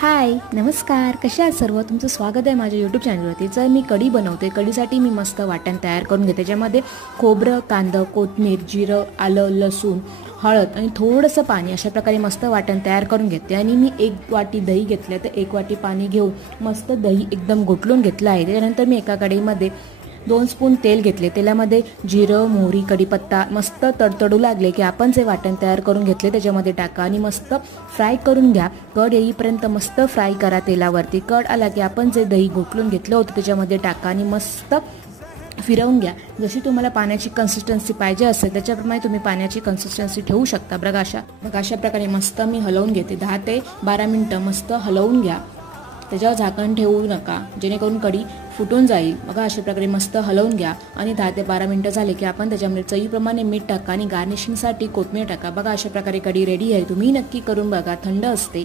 हाय नमस्कार, कशा आहात सर्व. तुमचं स्वागत आहे माझ्या यूट्यूब चॅनलवरती. तर मी कढी बनवते. कढीसाठी मी मस्त वाटण तयार करून घेते. त्याच्यामध्ये खोबरं, कांदा, कोथिंबीर, जिरं, आलं, लसूण, हळद आणि थोडंसं पाणी अशा प्रकारे मस्त वाटण तयार करून घेते. आणि मी 1 वाटी दही घेतलं, तर 1 वाटी पाणी घेऊन मस्त दही एकदम घोटळून घेतलं आहे. त्यानंतर मी एका कढईमध्ये 2 स्पून तेल घेतले. तेलामध्ये जिरं, मोहरी, कढीपत्ता मस्त तडतडू लागले की आपण जे वाटण तयार करून घेतले त्याच्यामध्ये टाका आणि मस्त फ्राय करून घ्या. कड येईपर्यंत मस्त फ्राय करा तेलावरती. कड आला की आपण जे दही घोटळून घेतलं होतं त्याच्यामध्ये टाका आणि मस्त फिरवून घ्या. जशी तुम्हाला पाण्याची कन्सिस्टन्सी पाहिजे असेल त्याच्याप्रमाणे तुम्ही पाण्याची कन्सिस्टन्सी ठेवू शकता. बघा अशा प्रकारे मस्त मी हलवून घेते. 10 ते 12 मिनटं मस्त हलवून घ्या. त्याच्यावर झाकण ठेवू नका जेणेकरून कढी फुटून जाईल. बघा अशा प्रकारे मस्त हलवून घ्या आणि 10 ते 12 मिनटं झाले की आपण त्याच्यामध्ये चवीप्रमाणे मीठ टाका आणि गार्निशिंगसाठी कोथिंबीर टाका. बघा अशा प्रकारे कढी रेडी आहे. तुम्ही नक्की करून बघा, थंड असते.